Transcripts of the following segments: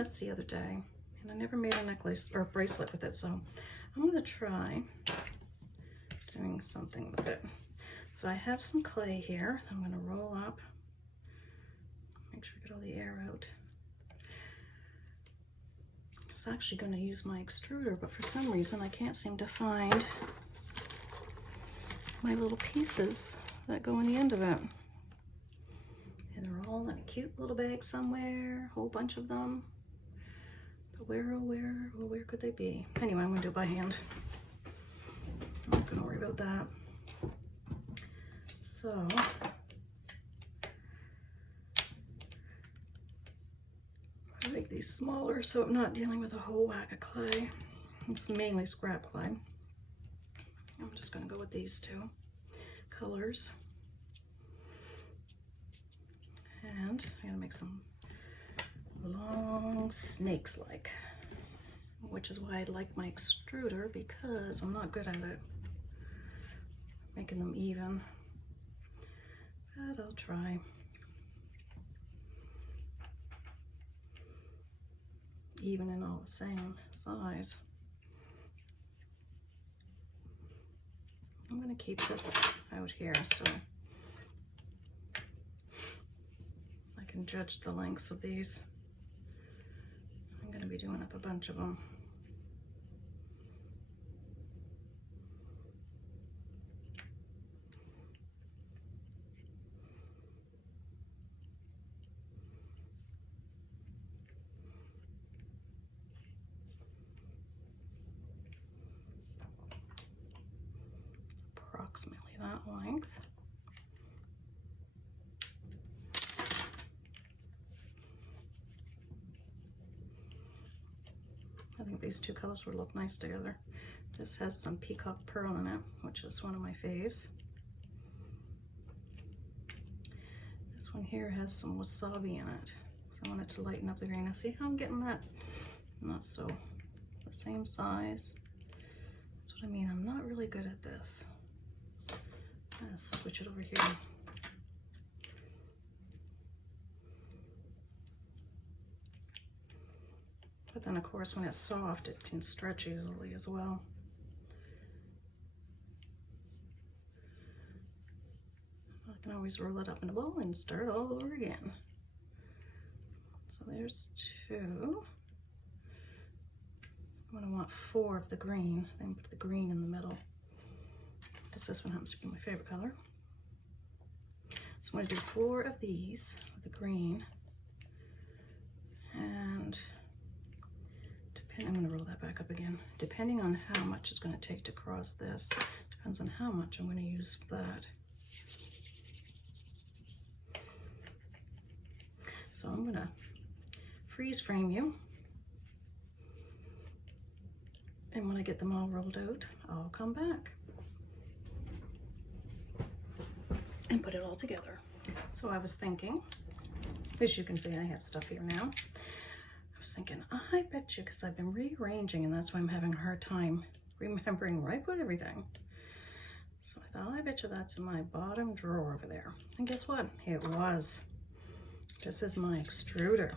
this the other day, and I never made a necklace or a bracelet with it, so I'm gonna try doing something with it. So I have some clay here. I'm gonna roll up, make sure I get all the air out. I was actually gonna use my extruder, but for some reason I can't seem to find my little pieces that go in the end of it. And they're all in a cute little bag somewhere, a whole bunch of them. But where could they be? Anyway, I'm gonna do it by hand. I'm not gonna worry about that. So, I make these smaller so I'm not dealing with a whole whack of clay. It's mainly scrap clay. I'm just gonna go with these two colors. And I'm gonna make some long snakes like, which is why I like my extruder, because I'm not good at it, making them even, but I'll try. Even in all the same size. I'm gonna keep this out here so I can judge the lengths of these. I'm gonna be doing up a bunch of them. Approximately that length. I think these two colors would look nice together. This has some peacock pearl in it, which is one of my faves. This one here has some wasabi in it, so I want it to lighten up the green. Now see how I'm getting that? Not so the same size. That's what I mean. I'm not really good at this. I'm gonna switch it over here. But then of course when it's soft it can stretch easily as well. I can always roll it up in a ball and start all over again. So there's two. I'm gonna want 4 of the green, then put the green in the middle, because this one happens to be my favorite color. So I'm gonna do 4 of these with the green, and I'm gonna roll that back up again. Depending on how much it's gonna take to cross this, depends on how much I'm gonna use that. So I'm gonna freeze frame you, and when I get them all rolled out, I'll come back and put it all together. So I was thinking, as you can see, I have stuff here now. I was thinking, I bet you, because I've been rearranging, and that's why I'm having a hard time remembering where I put everything. So I thought, I bet you that's in my bottom drawer over there. And guess what? It was. This is my extruder.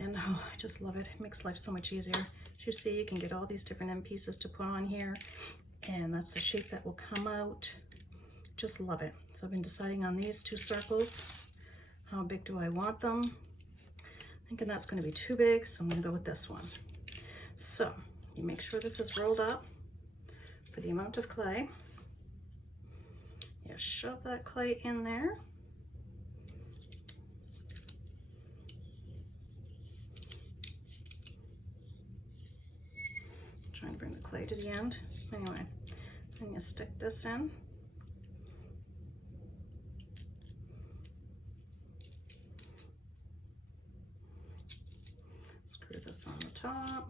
And oh, I just love it. It makes life so much easier. As you see, you can get all these different end pieces to put on here, and that's the shape that will come out. Just love it. So I've been deciding on these 2 circles. How big do I want them? Thinking that's going to be too big, so I'm going to go with this one. So you make sure this is rolled up for the amount of clay. You shove that clay in there. Trying to bring the clay to the end. Anyway, then you stick this in. Screw this on the top.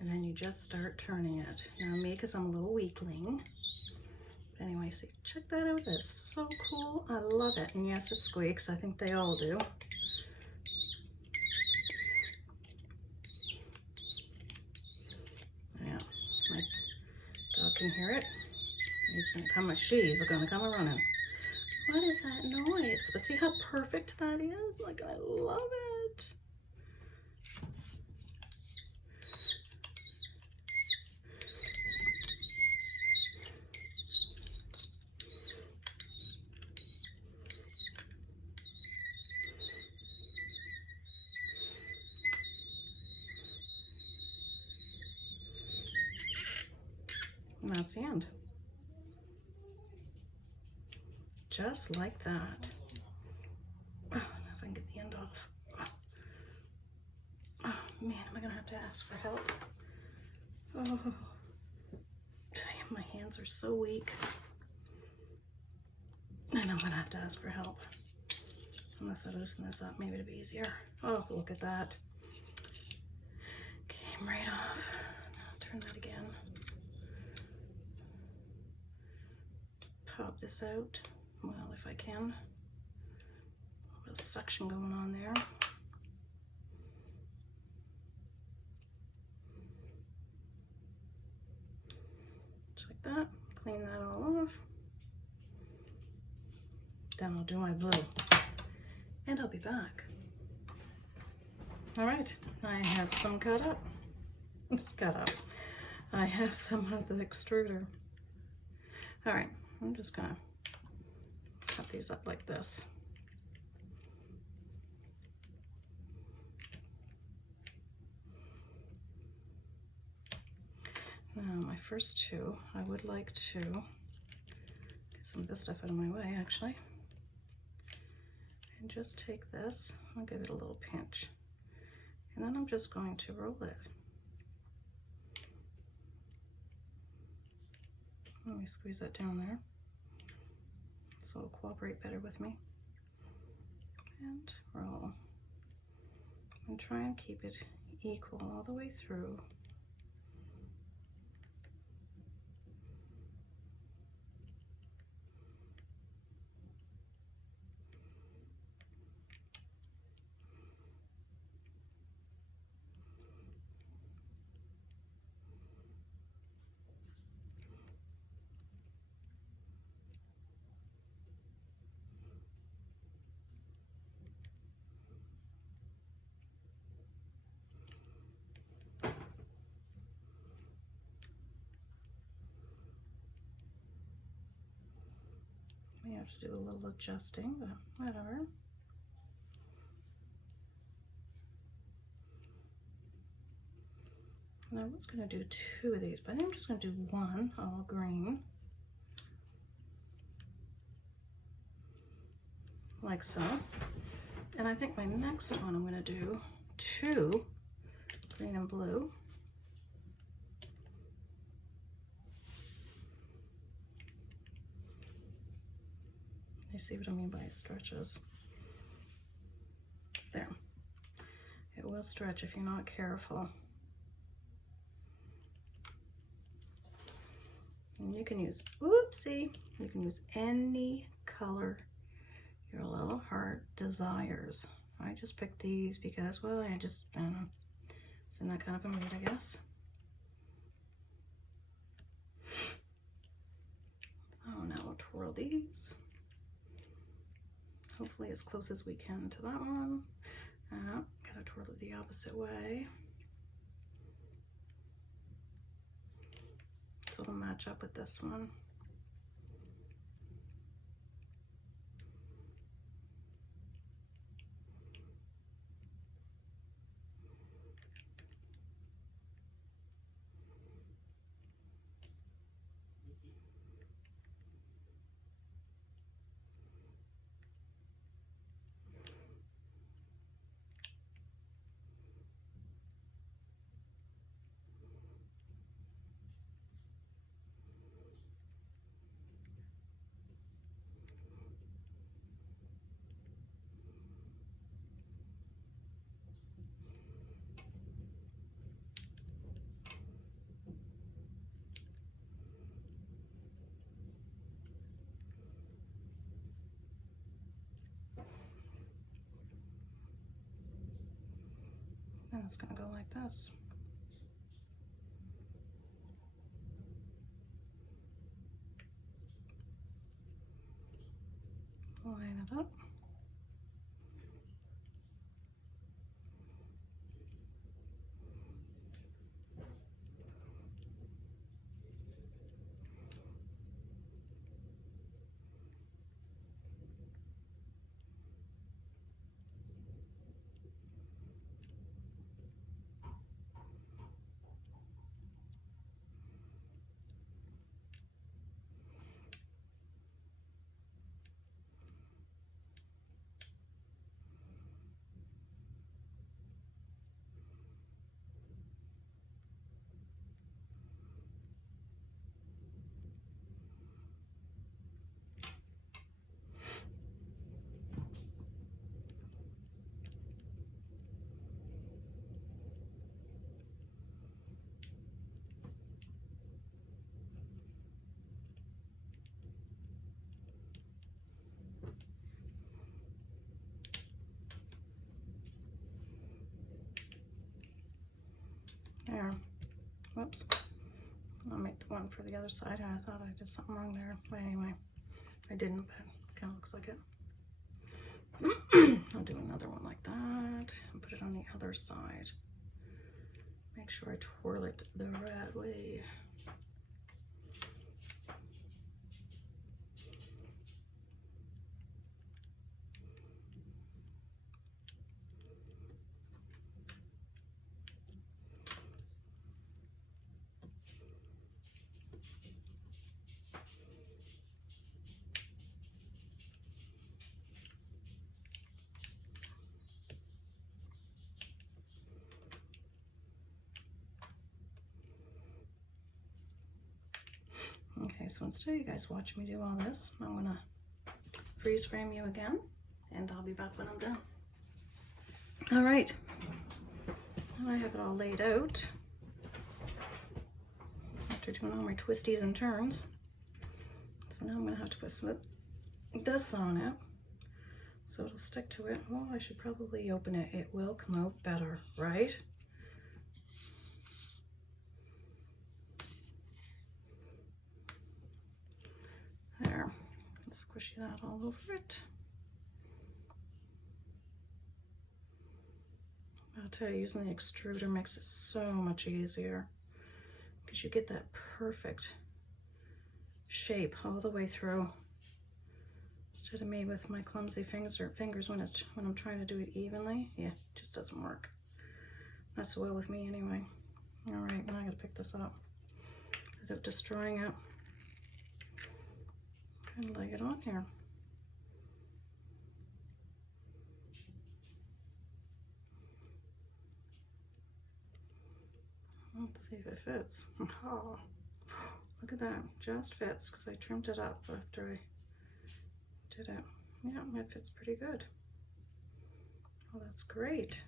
And then you just start turning it. Now me, because I'm a little weakling. But anyway, see, check that out. That's so cool. I love it. And yes, it squeaks. I think they all do. Yeah, my dog can hear it. He's gonna come, she's gonna come running. What is that noise? But see how perfect that is? Like, I love it. And that's the end. Just like that. Oh, if I can get the end off. Oh man, am I gonna have to ask for help? Oh, my hands are so weak. And I'm gonna have to ask for help. Unless I loosen this up, maybe it'll be easier. Oh, look at that. Came right off. I'll turn that again. Pop this out. Well, if I can. A little bit of suction going on there. Just like that. Clean that all off. Then I'll do my blue. And I'll be back. All right, I have some cut up. It's cut up. I have some of the extruder. All right, I'm just gonna cut these up like this. Now, my first two, I would like to get some of this stuff out of my way, actually. And just take this, I'll give it a little pinch. And then I'm just going to roll it. Let me squeeze that down there so it'll cooperate better with me. And roll. And try and keep it equal all the way through. We have to do a little adjusting, but whatever. And I was going to do two of these, but I think I'm just going to do one all green. Like so. And I think my next one I'm going to do two green and blue. You see what I mean by stretches? There. It will stretch if you're not careful. And you can use, oopsie, you can use any color your little heart desires. I just picked these because, well, I just, I don't know, it's in that kind of a mood, I guess. So now we'll twirl these. Hopefully as close as we can to that one. Gotta twirl it the opposite way. So it'll match up with this one. And it's gonna go like this. that up. There. Whoops. I'll make the one for the other side. I thought I did something wrong there. But anyway, I didn't, but it kind of looks like it. I'll do another one like that and put it on the other side. Make sure I twirl it the right way. Okay, so instead of you guys watch me do all this, I'm gonna freeze frame you again, and I'll be back when I'm done. All right, now I have it all laid out after doing all my twisties and turns. So now I'm gonna have to put some of this on it so it'll stick to it. Well, I should probably open it. It will come out better, right? There, squishy that all over it. I'll tell you, using the extruder makes it so much easier because you get that perfect shape all the way through. Instead of me with my clumsy fingers when I'm trying to do it evenly, yeah, it just doesn't work. Not so well with me anyway. All right, now I gotta pick this up without destroying it. And lay it on here. Let's see if it fits. Oh, look at that, just fits because I trimmed it up after I did it. Yeah, it fits pretty good. Oh, that's great.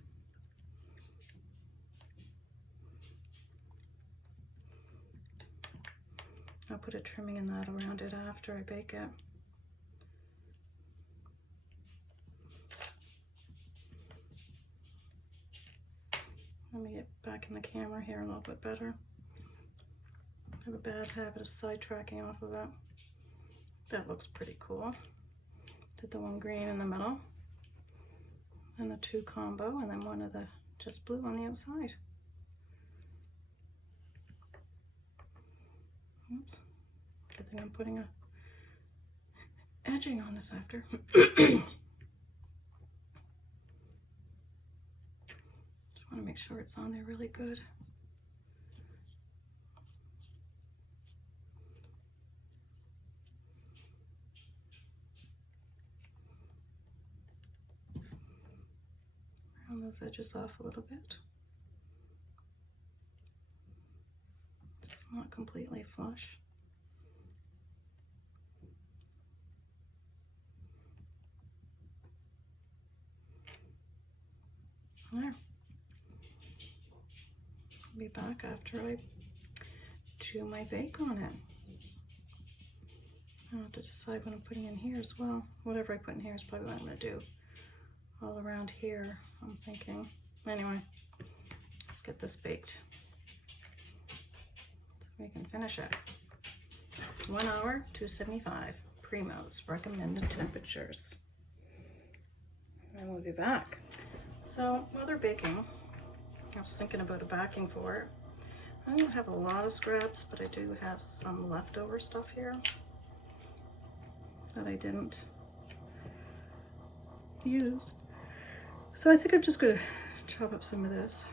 I'll put a trimming in that around it after I bake it. Let me get back in the camera here a little bit better. I have a bad habit of sidetracking off of it. That looks pretty cool. Did the one green in the middle, and the two combo, and then one of the just blue on the outside. Oops. Good thing I'm putting a edging on this after. Just want to make sure it's on there really good. Round those edges off a little bit. It's not completely flush. There. I'll be back after I do my bake on it. I'll have to decide what I'm putting in here as well. Whatever I put in here is probably what I'm going to do all around here, I'm thinking. Anyway, let's get this baked so we can finish it. 1 hour, 275, Primo's recommended temperatures. and we'll be back. So while they're baking, I was thinking about a backing for it. I don't have a lot of scraps, but I do have some leftover stuff here that I didn't use. So I think I'm just gonna chop up some of this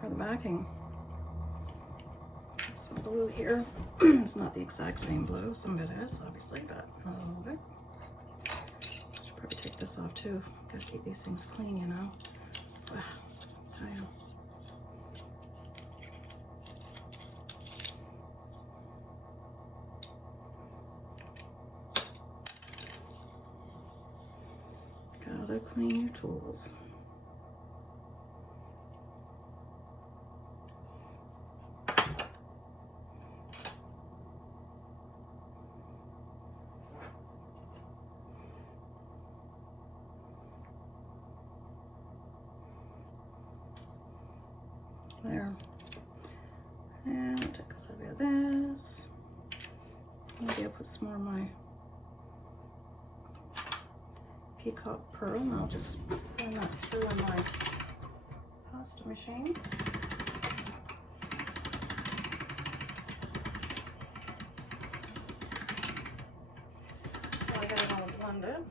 for the backing. Some blue here. It's not the exact same blue. Some of it is, obviously, but not all of it. Should probably take this off too. Gotta keep these things clean, you know. Ugh, I'll tell you. Gotta clean your tools. There. And I'll take a little bit of this. Maybe I'll put some more of my peacock pearl, and I'll just run that through in my pasta machine. So I got it all blended.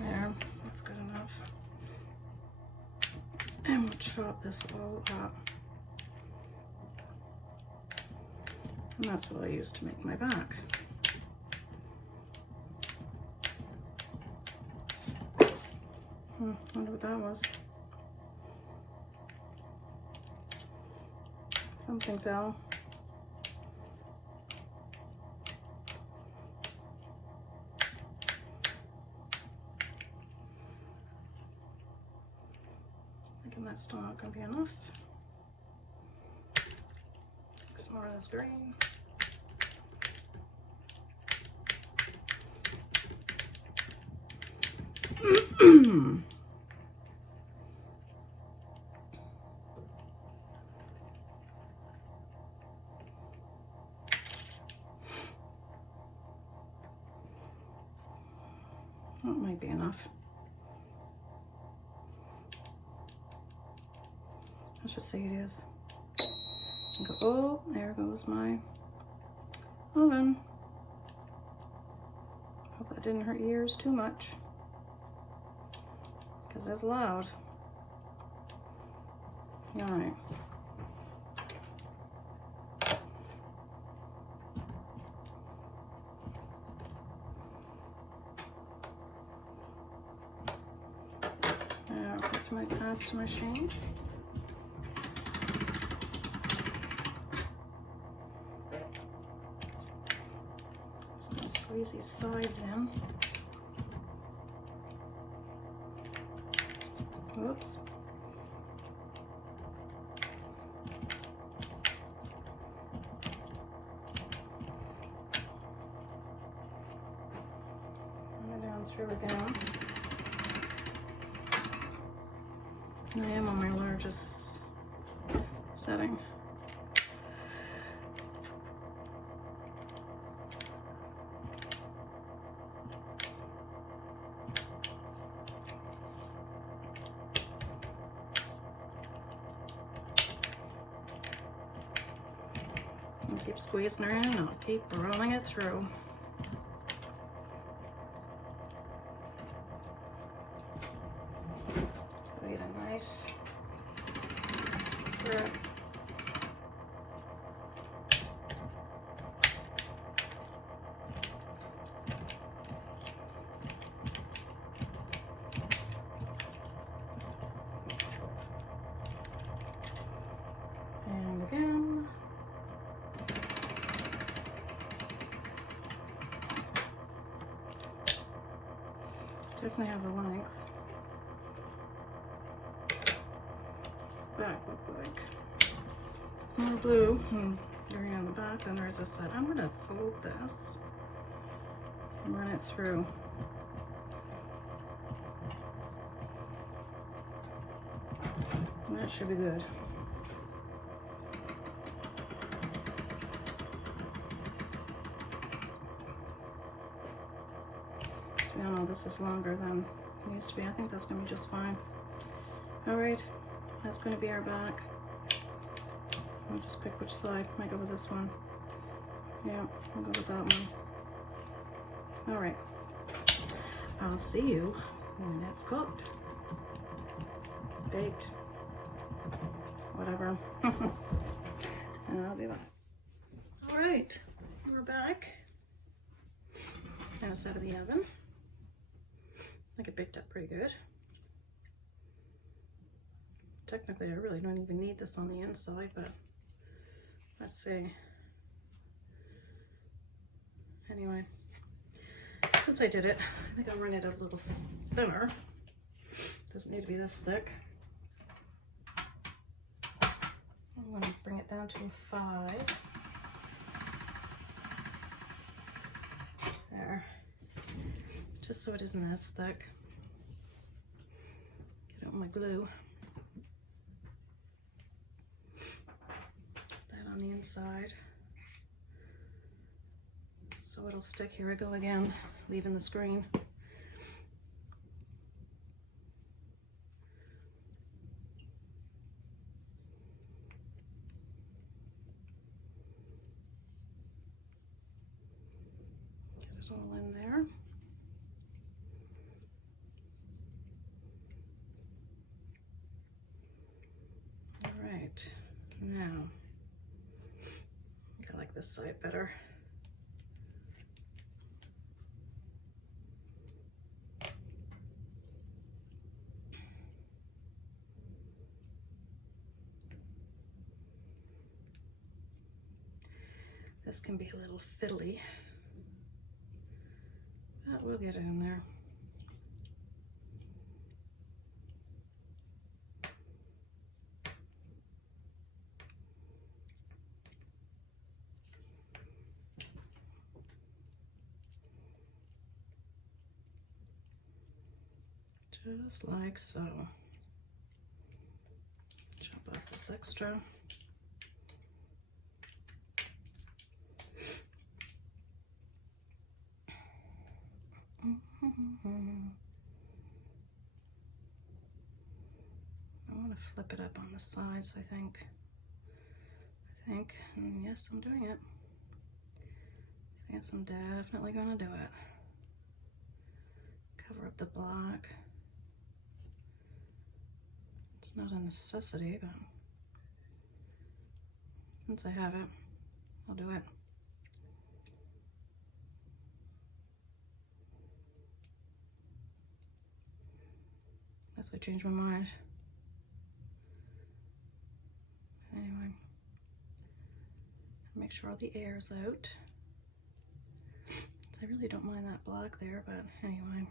There, that's good enough. And we'll chop this all up. And that's what I use to make my back. Wonder what that was. Something fell. Thinking that's still not going to be enough. Take some more of this green. That might be enough. Let's just say it is. Go, oh, there goes my oven. Hope that didn't hurt your ears too much, because it's loud. All right. Now put my pasta machine. Squeeze these sides in. Whoops. Run it down through again. I am on my largest setting. I'll keep squeezing her in, and I'll keep rolling it through. So we get a nice strip. And again. They have the length. What's the back look like? More blue. Going on the back, then there's a set. I'm gonna fold this and run it through. And that should be good. So I know this is longer than it used to be. I think that's gonna be just fine. All right, that's gonna be our back. I'll just pick which side. Might go with this one. Yeah, I'll go with that one. All right. I'll see you when it's cooked. Baked. Whatever. And I'll be back. All right, we're back. And it's out of the oven. I think it baked up pretty good. Technically, I really don't even need this on the inside, but let's see. Anyway, since I did it, I think I'll run it a little thinner. Doesn't need to be this thick. I'm going to bring it down to a 5. There. Just so it isn't as thick. Get out my glue. That on the inside. So it'll stick. Here I go again, leaving the screen. Get it all in there. All right, now, I think I like this side better. This can be a little fiddly, but we'll get it in there. Just like so. Chop off this extra. I want to flip it up on the sides, I think. And yes, I'm doing it. So yes, I'm definitely gonna do it. Cover up the black. It's not a necessity, but since I have it, I'll do it. Unless I change my mind. Anyway, make sure all the air's out. I really don't mind that black there, but anyway.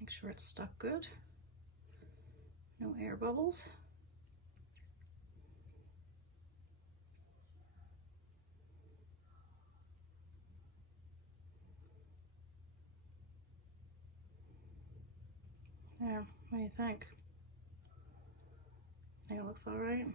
Make sure it's stuck good. No air bubbles. Yeah, what do you think? Think it looks all right?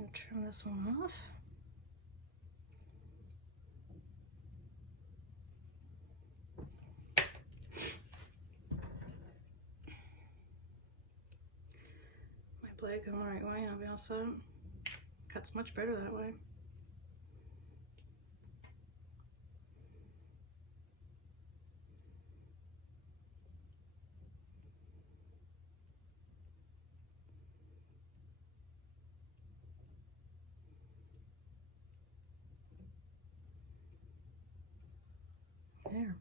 I'll trim this one off. blade going the right way and I'll be all set. Cuts much better that way. There.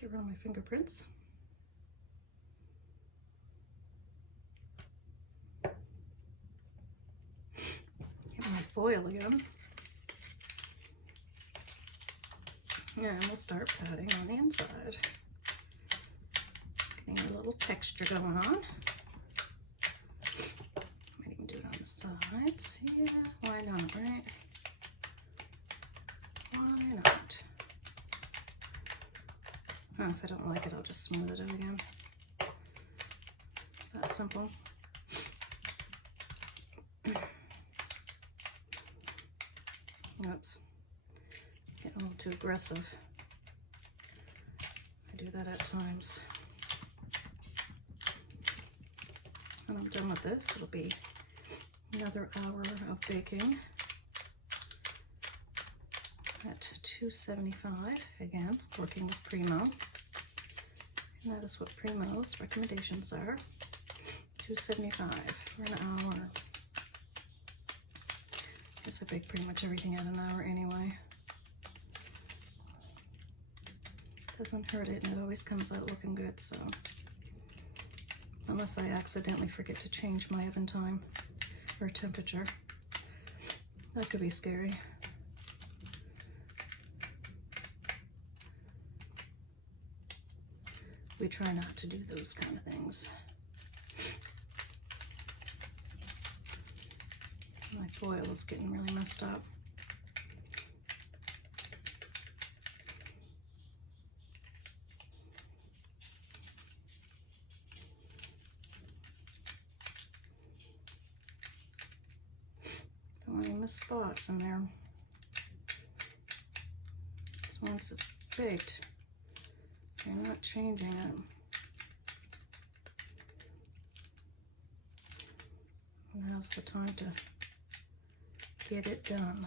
Get rid of my fingerprints. Get my foil again. And we'll start patting on the inside. Getting a little texture going on. Might even do it on the sides. Yeah, why not, right? Why not? Oh, if I don't like it, I'll just smooth it out again. That's simple. Oops. Getting a little too aggressive. I do that at times. When I'm done with this, it'll be another hour of baking at 275, again, working with Primo. And that is what Primo's recommendations are. 275 for an hour. Guess I bake pretty much everything at an hour anyway. Doesn't hurt it, and it always comes out looking good, so. Unless I accidentally forget to change my oven time or temperature. That could be scary. We try not to do those kind of things. My foil is getting really messed up. Don't want any missed spots in there. So once it's baked, you're not changing it. Now's the time to get it done.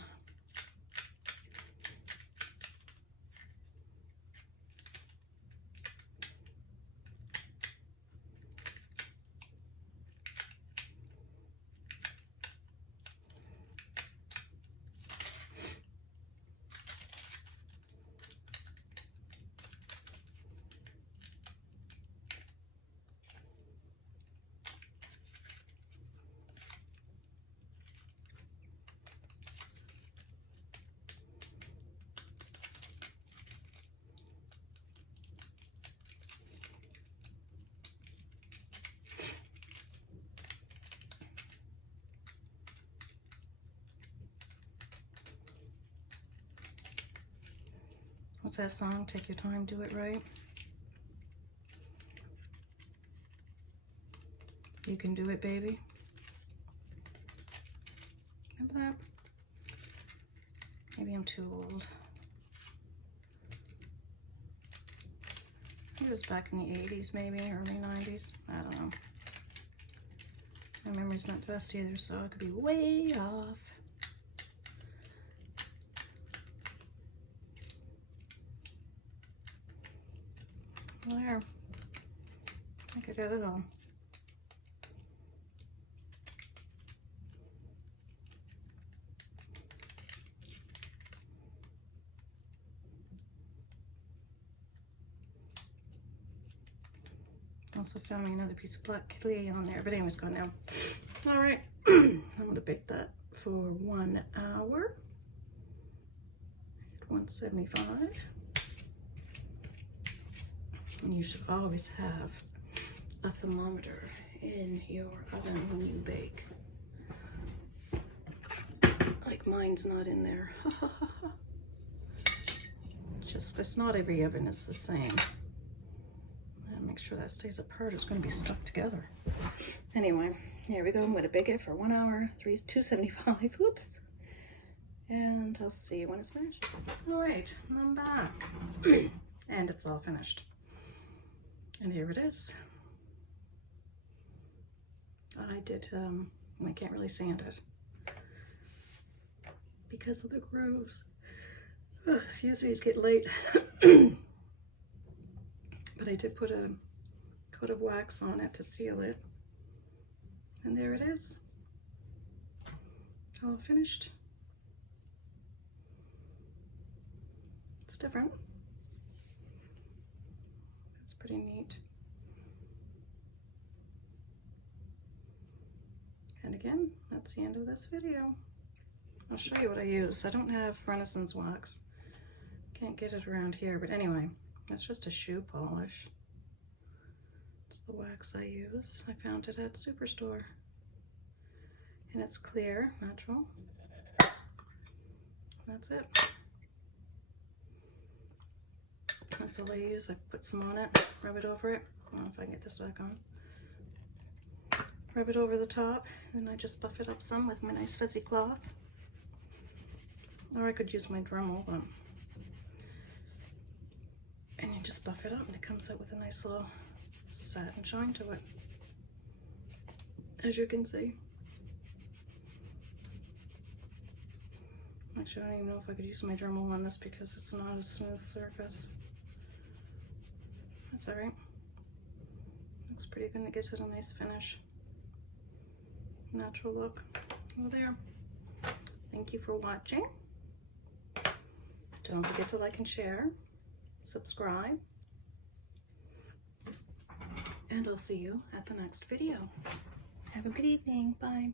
What's that song? Take your time, do it right. You can do it, baby. Remember that? Maybe I'm too old. It was back in the 80s, maybe, early 90s. I don't know. My memory's not the best either, so I could be way off. There. I think I got it all. Also found me another piece of black clay on there, but anyways, gone now. All right, I'm gonna bake that for 1 hour at 175. And you should always have a thermometer in your oven when you bake. Like mine's not in there. It's not every oven is the same. And make sure that stays apart. It's going to be stuck together. Anyway, Here we go. I'm going to bake it for 1 hour, 275. Whoops. And I'll see you when it's finished. All right, I'm back. And it's all finished. And here it is. I did, I can't really sand it because of the grooves. Ugh, excuse me, it's getting late. But I did put a coat of wax on it to seal it. And there it is. All finished. It's different. It's pretty neat. And again, that's the end of this video. I'll show you what I use. I don't have Renaissance wax. Can't get it around here, but anyway, it's just a shoe polish. It's the wax I use. I found it at Superstore. And it's clear, natural. That's it. That's all I use. I put some on it, rub it over it. I don't know if I can get this back on. Rub it over the top, and I just buff it up some with my nice fuzzy cloth. Or I could use my Dremel, but... And you just buff it up, and it comes out with a nice little satin shine to it. As you can see. Actually, I don't even know if I could use my Dremel on this because it's not a smooth surface. That's alright. Looks pretty good, and it gives it a nice finish. Natural look. Well, there. Thank you for watching. Don't forget to like and share. Subscribe. And I'll see you at the next video. Have a good evening. Bye.